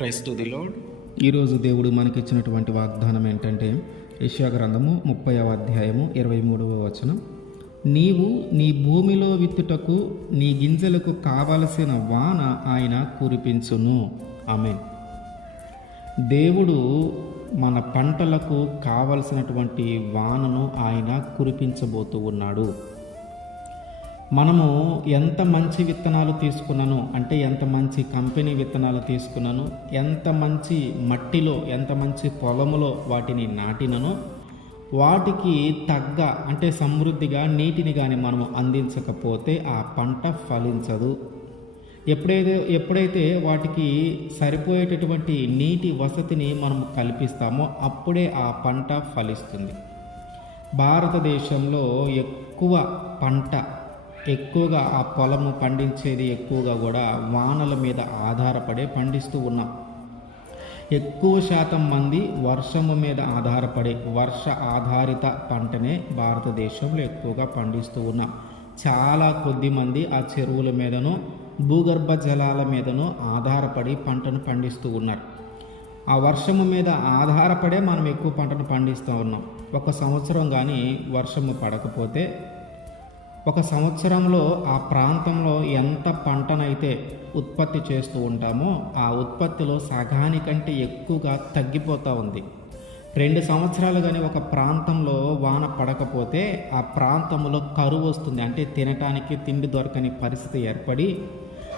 క్రైస్తు the load ఈరోజు దేవుడు మనకిచ్చినటువంటి వాగ్దానం ఏంటంటే యెషయా గ్రంథము ముప్పైవ అధ్యాయము ఇరవై మూడవ వచనం. నీవు నీ భూమిలో విత్తుటకు నీ గింజలకు కావలసిన వాన ఆయన కురిపించును. ఆమె దేవుడు మన పంటలకు కావలసినటువంటి వానను ఆయన కురిపించబోతూ ఉన్నాడు. మనము ఎంత మంచి విత్తనాలు తీసుకున్నాను అంటే ఎంత మంచి కంపెనీ విత్తనాలు తీసుకున్నాను ఎంత మంచి మట్టిలో ఎంత మంచి పొలములో వాటిని నాటినను వాటికి తగ్గ అంటే సమృద్ధిగా నీటిని కానీ మనము అందించకపోతే ఆ పంట ఫలించదు. ఎప్పుడైతే ఎప్పుడైతే వాటికి సరిపోయేటటువంటి నీటి వసతిని మనము కల్పిస్తామో అప్పుడే ఆ పంట ఫలిస్తుంది. భారతదేశంలో ఎక్కువ పంట ఎక్కువగా ఆ పొలము పండించేది ఎక్కువగా కూడా వానల మీద ఆధారపడే పండిస్తూ ఉన్నాం. ఎక్కువ శాతం మంది వర్షము మీద ఆధారపడే వర్ష ఆధారిత పంటనే భారతదేశంలో ఎక్కువగా పండిస్తూ ఉన్నాం. చాలా కొద్ది మంది ఆ చెరువుల మీదను భూగర్భ జలాల మీదను ఆధారపడి పంటను పండిస్తూ ఉన్నారు. ఆ వర్షము మీద ఆధారపడే మనం ఎక్కువ పంటను పండిస్తూ ఉన్నాం. ఒక సంవత్సరం కానీ వర్షము పడకపోతే ఒక సంవత్సరంలో ఆ ప్రాంతంలో ఎంత పంటనైతే ఉత్పత్తి చేస్తూ ఉంటామో ఆ ఉత్పత్తిలో సగానికంటే ఎక్కువగా తగ్గిపోతూ ఉంది. రెండు సంవత్సరాలు కానీ ఒక ప్రాంతంలో వాన పడకపోతే ఆ ప్రాంతంలో కరువు వస్తుంది. అంటే తినటానికి తిండి దొరకని పరిస్థితి ఏర్పడి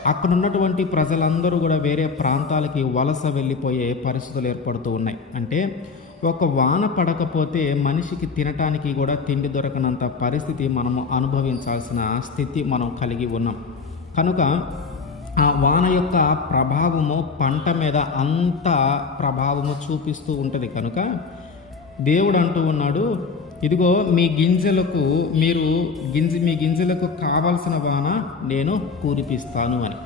అక్కడ ఉన్నటువంటి ప్రజలందరూ కూడా వేరే ప్రాంతాలకి వలస వెళ్ళిపోయే పరిస్థితులు ఏర్పడుతూ ఉన్నాయి. అంటే ఒక వాన పడకపోతే మనిషికి తినటానికి కూడా తిండి దొరకనంత పరిస్థితి మనము అనుభవించాల్సిన స్థితి మనం కలిగి ఉన్నాం. కనుక ఆ వాన యొక్క ప్రభావము పంట మీద అంత ప్రభావము చూపిస్తూ ఉంటుంది. కనుక దేవుడు అంటూ ఉన్నాడు ఇదిగో మీ గింజలకు మీరు గింజ మీ గింజలకు కావాల్సిన వాన నేను కురిపిస్తాను అని.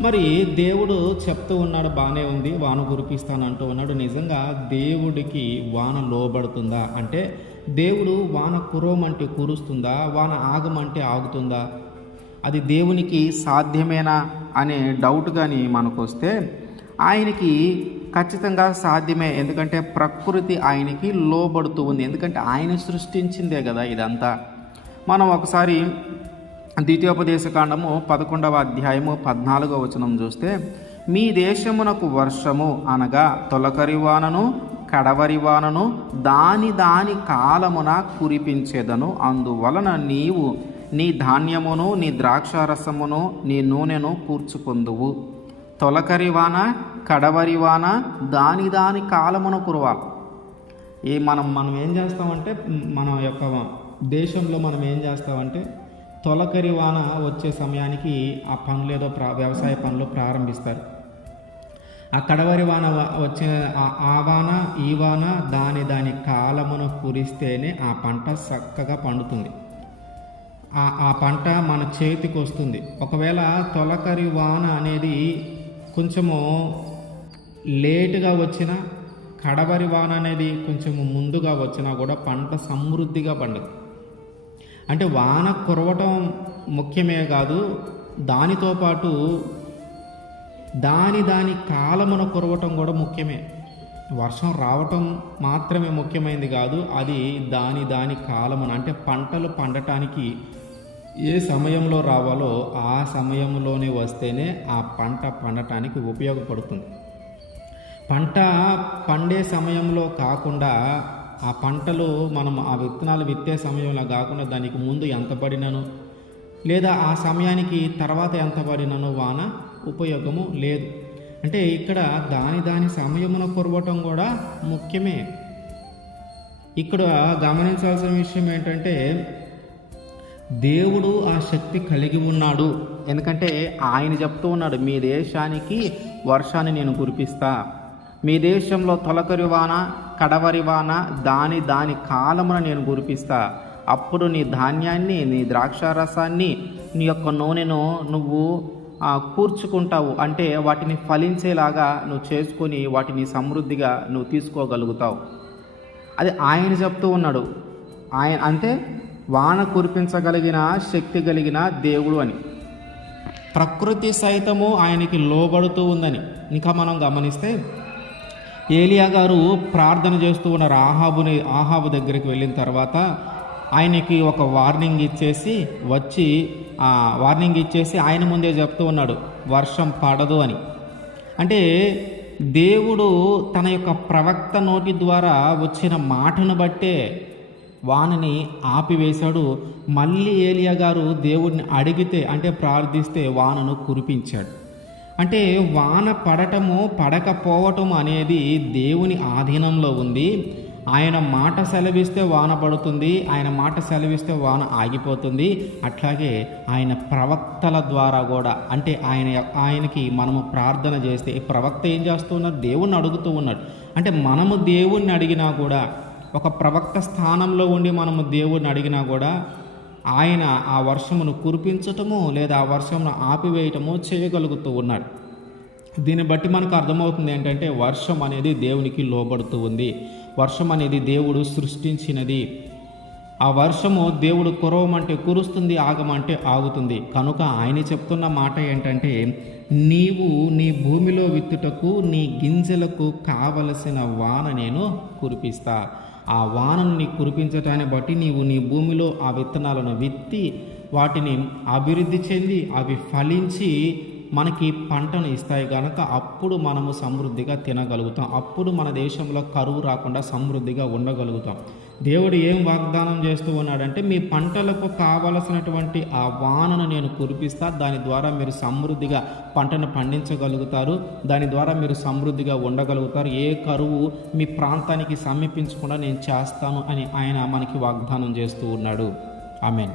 మరి దేవుడు చెప్తూ ఉన్నాడు బాగానే ఉంది వాన కురిపిస్తాను అంటూ ఉన్నాడు. నిజంగా దేవుడికి వాన లోబడుతుందా? అంటే దేవుడు వాన కురవమంటే కురుస్తుందా? వాన ఆగమంటే ఆగుతుందా? అది దేవునికి సాధ్యమేనా అనే డౌట్ కానీ మనకు వస్తే ఆయనకి ఖచ్చితంగా సాధ్యమే. ఎందుకంటే ప్రకృతి ఆయనకి లోబడుతూ ఉంది. ఎందుకంటే ఆయన సృష్టించిందే కదా ఇదంతా. మనం ఒకసారి ద్వితీయోపదేశకాండము పదకొండవ అధ్యాయము పద్నాలుగవ వచనం చూస్తే మీ దేశమునకు వర్షము అనగా తొలకరి వానను కడవరి వానను దాని దాని కాలమున కురిపించేదను. అందువలన నీవు నీ ధాన్యమును నీ ద్రాక్షారసమును నీ నూనెను కూర్చుకొందువు. తొలకరి వాన కడవరి వాన దాని దాని కాలమున కురవాలి ఈ మనం మనం ఏం చేస్తామంటే మన యొక్క దేశంలో మనం ఏం చేస్తామంటే తొలకరి వాన వచ్చే సమయానికి ఆ పనులు ఏదో ప్రా వ్యవసాయ పనులు ప్రారంభిస్తారు. ఆ కడవరి వాన వచ్చే ఆ- ఆ వాన ఈ వాన దాని దాని కాలమును కురిస్తేనే ఆ పంట చక్కగా పండుతుంది. ఆ ఆ పంట మన చేతికి వస్తుంది. ఒకవేళ తొలకరి వాన అనేది కొంచెము లేటుగా వచ్చిన కడవరి వాన అనేది కొంచెము ముందుగా వచ్చినా కూడా పంట సమృద్ధిగా పండుతుంది. అంటే వాన కురవటం ముఖ్యమే కాదు దానితో పాటు దాని దాని కాలమున కురవటం కూడా ముఖ్యమే. వర్షం రావటం మాత్రమే ముఖ్యమైనది కాదు అది దాని దాని కాలమున అంటే పంటలు పండటానికి ఏ సమయంలో రావాలో ఆ సమయంలోనే వస్తేనే ఆ పంట పండటానికి ఉపయోగపడుతుంది. పంట పండే సమయంలో కాకుండా ఆ పంటలో మనం ఆ విత్తనాలు విత్తే సమయంలో కాకుండా దానికి ముందు ఎంత పడినను? లేదా ఆ సమయానికి తర్వాత ఎంత పడినను వాన ఉపయోగము లేదు. అంటే ఇక్కడ దాని దాని సమయమున కురవటం కూడా ముఖ్యమే. ఇక్కడ గమనించాల్సిన విషయం ఏంటంటే దేవుడు ఆ శక్తి కలిగి ఉన్నాడు. ఎందుకంటే ఆయన చెప్తూ ఉన్నాడు మీ దేశానికి వర్షాన్ని నేను కురిపిస్తా. మీ దేశంలో తొలకరి వాన కడవరి వాన దాని దాని కాలమున నేను కురిపిస్తా. అప్పుడు నీ ధాన్యాన్ని నీ ద్రాక్షారసాన్ని నీ యొక్క నూనెను నువ్వు కూర్చుకుంటావు. అంటే వాటిని ఫలించేలాగా నువ్వు చేసుకొని వాటిని సమృద్ధిగా నువ్వు తీసుకోగలుగుతావు. అది ఆయన చెప్తూ ఉన్నాడు. ఆయన అంటే వాన కురిపించగలిగిన శక్తి కలిగిన దేవుడు అని. ప్రకృతి సైతము ఆయనకి లోబడుతూ ఉందని. ఇంకా మనం గమనిస్తే ఏలియా గారు ప్రార్థన చేస్తూ ఉన్న ఆహాబుని ఆహాబు దగ్గరికి వెళ్ళిన తర్వాత ఆయనకి ఒక వార్నింగ్ ఇచ్చేసి వచ్చి ఆ వార్నింగ్ ఇచ్చేసి ఆయన ముందే చెప్తూ ఉన్నాడు వర్షం పడదు అని. అంటే దేవుడు తన యొక్క ప్రవక్త నోటి ద్వారా వచ్చిన మాటను బట్టే వానని ఆపివేశాడు. మళ్ళీ ఏలియా గారు దేవుడిని అడిగితే అంటే ప్రార్థిస్తే వానను కురిపించాడు. అంటే వాన పడటము పడకపోవటం అనేది దేవుని ఆధీనంలో ఉంది. ఆయన మాట సెలవిస్తే వాన పడుతుంది ఆయన మాట సెలవిస్తే వాన ఆగిపోతుంది. అట్లాగే ఆయన ప్రవక్తల ద్వారా కూడా అంటే ఆయన ఆయనకి మనము ప్రార్థన చేస్తే ప్రవక్త ఏం చేస్తూ ఉన్నారు దేవుణ్ణి అడుగుతూ ఉన్నాడు. అంటే మనము దేవుణ్ణి అడిగినా కూడా ఒక ప్రవక్త స్థానంలో ఉండి మనము దేవుణ్ణి అడిగినా కూడా ఆయన ఆ వర్షమును కురిపించటము లేదా ఆ వర్షమును ఆపివేయటము చేయగలుగుతూ ఉన్నాడు. దీన్ని బట్టి మనకు అర్థమవుతుంది ఏంటంటే వర్షం అనేది దేవునికి లోబడుతూ ఉంది. వర్షం అనేది దేవుడు సృష్టించినది. ఆ వర్షము దేవుడు కురవమంటే కురుస్తుంది ఆగమంటే ఆగుతుంది. కనుక ఆయన చెప్తున్న మాట ఏంటంటే నీవు నీ భూమిలో విత్తుటకు నీ గింజలకు కావలసిన వాన నేను కురిపిస్తా. ఆ వానను నీ కురిపించటాన్ని బట్టి నీవు నీ భూమిలో ఆ విత్తనాలను విత్తి వాటిని అభివృద్ధి చెంది అవి ఫలించి మనకి పంటను ఇస్తాయి కనుక అప్పుడు మనము సమృద్ధిగా తినగలుగుతాం. అప్పుడు మన దేశంలో కరువు రాకుండా సమృద్ధిగా ఉండగలుగుతాం. దేవుడు ఏం వాగ్దానం చేస్తూ ఉన్నాడంటే మీ పంటలకు కావలసినటువంటి ఆ వానను నేను కురిపిస్తా దాని ద్వారా మీరు సమృద్ధిగా పంటను పండించగలుగుతారు దాని ద్వారా మీరు సమృద్ధిగా ఉండగలుగుతారు ఏ కరువు మీ ప్రాంతానికి సమీపించకుండా నేను చేస్తాను అని ఆయన మనకి వాగ్దానం చేస్తూ ఉన్నాడు. ఆమెన్.